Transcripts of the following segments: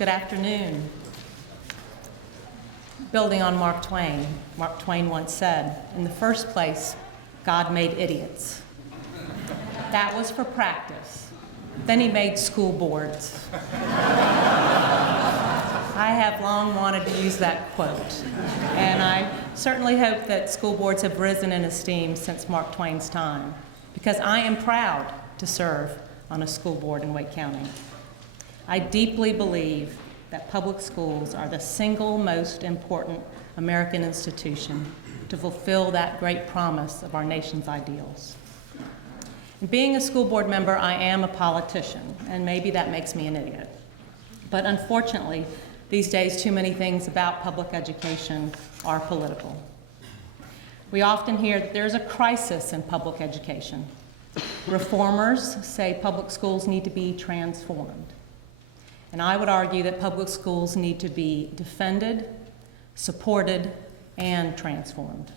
Good afternoon. Building on Mark Twain once said, "In the first place, God made idiots." That was for practice. Then he made school boards. I have long wanted to use that quote, and I certainly hope that school boards have risen in esteem since Mark Twain's time, because I am proud to serve on a school board in Wake County. I deeply believe that public schools are the single most important American institution to fulfill that great promise of our nation's ideals. And being a school board member, I am a politician, and maybe that makes me an idiot. But unfortunately, these days, too many things about public education are political. We often hear that there's a crisis in public education. Reformers say public schools need to be transformed. And I would argue that public schools need to be defended, supported, and transformed.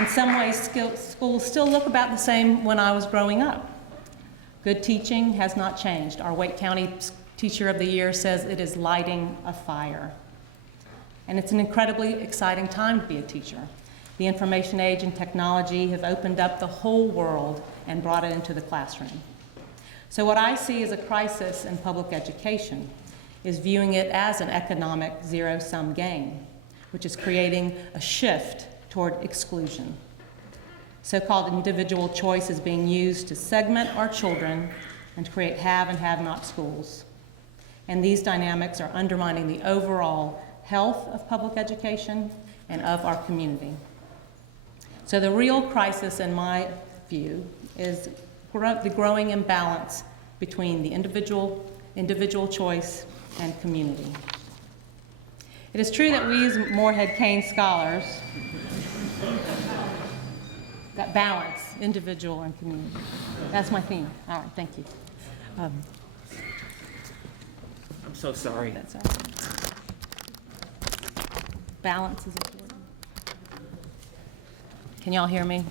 In some ways, schools still look about the same when I was growing up. Good teaching has not changed. Our Wake County Teacher of the Year says it is lighting a fire. And it's an incredibly exciting time to be a teacher. The information age and technology have opened up the whole world and brought it into the classroom. So what I see as a crisis in public education is viewing it as an economic zero-sum game, which is creating a shift toward exclusion. So-called individual choice is being used to segment our children and to create have and have-not schools. And these dynamics are undermining the overall health of public education and of our community. So the real crisis, in my view, is the growing imbalance between the individual choice and community. It is true that we as Morehead-Cain scholars, that balance, individual and community. That's my theme. All right, thank you. I'm so sorry. That's all right. Balance is important. Can y'all hear me?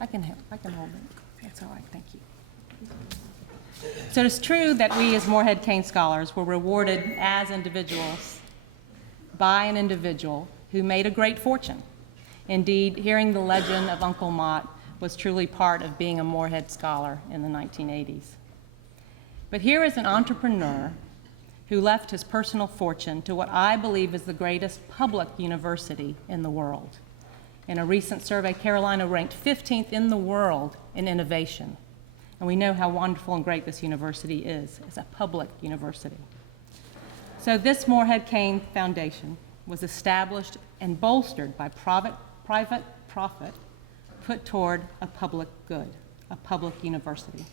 I can hold it. That's all right, thank you. So it's true that we as Morehead-Cain scholars were rewarded as individuals by an individual who made a great fortune. Indeed, hearing the legend of Uncle Mott was truly part of being a Morehead scholar in the 1980s. But here is an entrepreneur who left his personal fortune to what I believe is the greatest public university in the world. In a recent survey, Carolina ranked 15th in the world in innovation. And we know how wonderful and great this university is as a public university. So this Morehead-Cain Foundation was established and bolstered by private profit put toward a public good, a public university.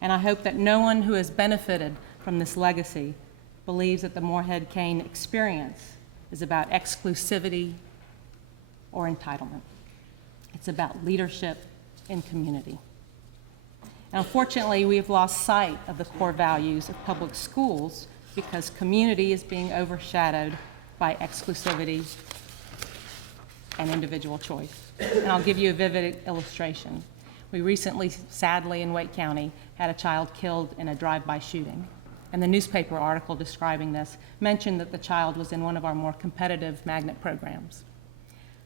And I hope that no one who has benefited from this legacy believes that the Morehead-Cain experience is about exclusivity or entitlement. It's about leadership and community. And unfortunately, we have lost sight of the core values of public schools because community is being overshadowed by exclusivity and individual choice. And I'll give you a vivid illustration. We recently, sadly, in Wake County, had a child killed in a drive-by shooting. And the newspaper article describing this mentioned that the child was in one of our more competitive magnet programs.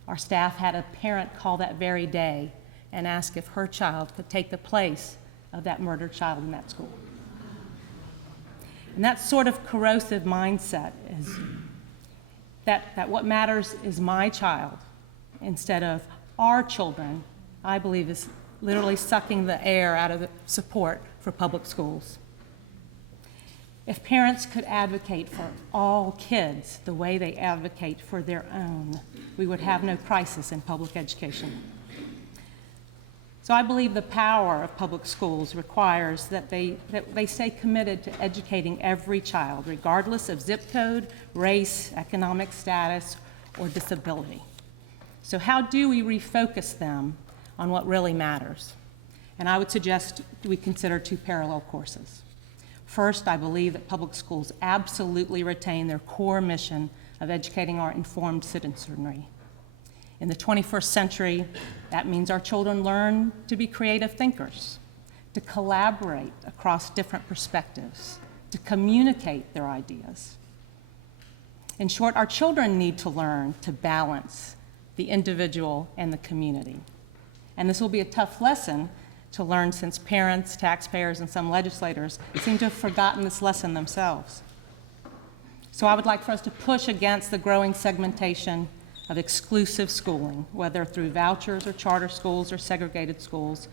Our staff had a parent call that very day and ask if her child could take the place of that murdered child in that school. And that sort of corrosive mindset is that what matters is my child instead of our children, I believe is literally sucking the air out of the support for public schools. If parents could advocate for all kids the way they advocate for their own, we would have no crisis in public education. So I believe the power of public schools requires that they stay committed to educating every child, regardless of zip code, race, economic status, or disability. So how do we refocus them on what really matters? And I would suggest we consider two parallel courses. First, I believe that public schools absolutely retain their core mission of educating our informed citizenry. In the 21st century, that means our children learn to be creative thinkers, to collaborate across different perspectives, to communicate their ideas. In short, our children need to learn to balance the individual and the community. And this will be a tough lesson to learn since parents, taxpayers, and some legislators seem to have forgotten this lesson themselves. So I would like for us to push against the growing segmentation of exclusive schooling, whether through vouchers or charter schools or segregated schools,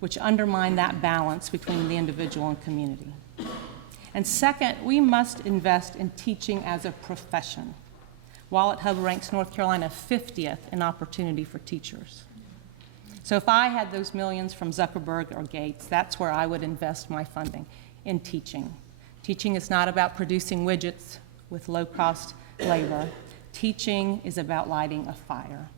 which undermine that balance between the individual and community. And second, we must invest in teaching as a profession. Wallet Hub ranks North Carolina 50th in opportunity for teachers. So if I had those millions from Zuckerberg or Gates, that's where I would invest my funding, in teaching. Teaching is not about producing widgets with low-cost labor. Teaching is about lighting a fire.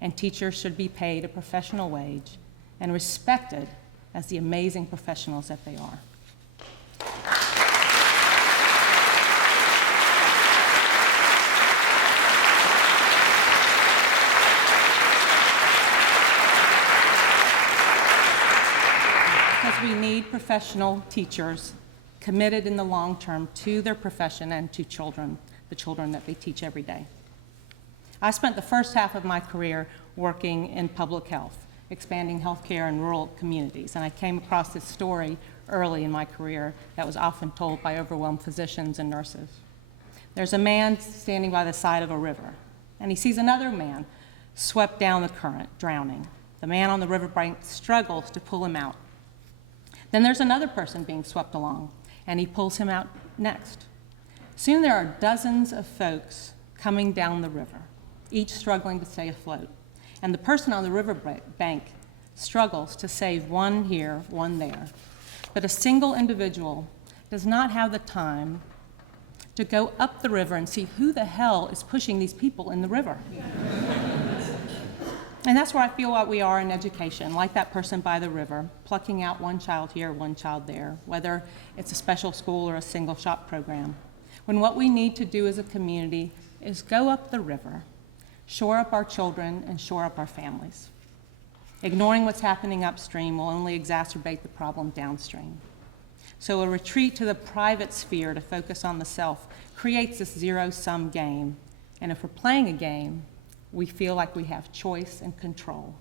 And teachers should be paid a professional wage and respected as the amazing professionals that they are. Because we need professional teachers committed in the long term to their profession and to children, the children that they teach every day. I spent the first half of my career working in public health, expanding healthcare in rural communities, and I came across this story early in my career that was often told by overwhelmed physicians and nurses. There's a man standing by the side of a river, and he sees another man swept down the current, drowning. The man on the riverbank struggles to pull him out. Then there's another person being swept along, and he pulls him out next. Soon there are dozens of folks coming down the river, each struggling to stay afloat. And the person on the riverbank struggles to save one here, one there. But a single individual does not have the time to go up the river and see who the hell is pushing these people in the river. And that's where I feel like we are in education, like that person by the river, plucking out one child here, one child there, whether it's a special school or a single shop program. When what we need to do as a community is go up the river, shore up our children, and shore up our families. Ignoring what's happening upstream will only exacerbate the problem downstream. So a retreat to the private sphere to focus on the self creates this zero-sum game. And if we're playing a game, we feel like we have choice and control.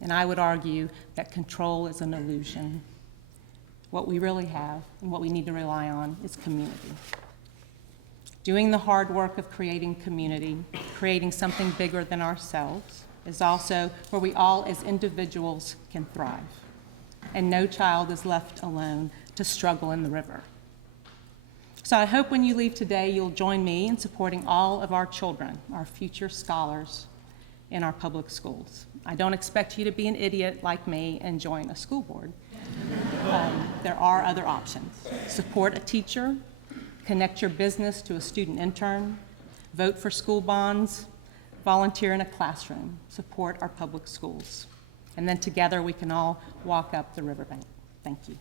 And I would argue that control is an illusion. What we really have and what we need to rely on is community. Doing the hard work of creating community, creating something bigger than ourselves, is also where we all as individuals can thrive. And no child is left alone to struggle in the river. So I hope when you leave today, you'll join me in supporting all of our children, our future scholars, in our public schools. I don't expect you to be an idiot like me and join a school board. There are other options. Support a teacher, connect your business to a student intern, vote for school bonds, volunteer in a classroom, support our public schools. And then together we can all walk up the riverbank. Thank you.